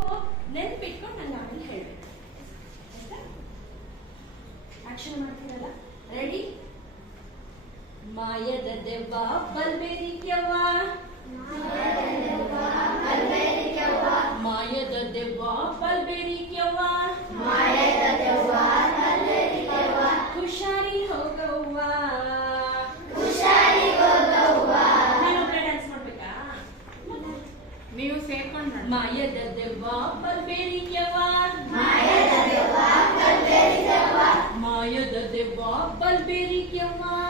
ನೀವು ನೆನ್ಪಿಟ್ಕೊಂಡು ನಂಗೆ ಆಮೇಲೆ ಹೇಳ್ಬೇಕು ಆಕ್ಷನ್ ಮಾಡ್ತೀರಲ್ಲ? ರೆಡಿ ಮಾಯದ ದೆವ್ವ ಬಲ್ಬೇರಿಕ್ಯವ್ವ ಮಾಯದ ದೆವ್ವ ಬಲ್ಬೇರಿಕ್ಯವ್ವ மாயதது வாப்பல் Periyavar மாயதது வாப்பல் Periyavar மாயதது வாப்பல் Periyavar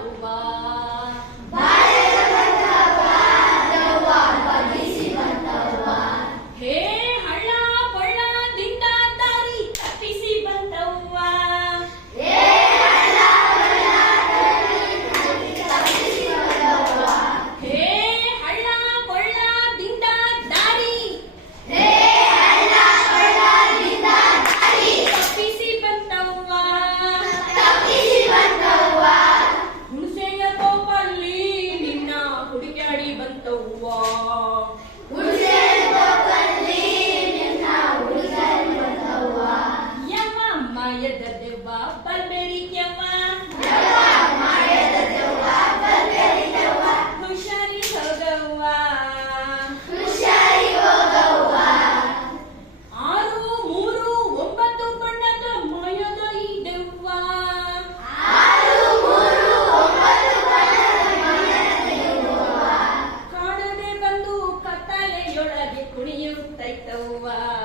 5번 like the one.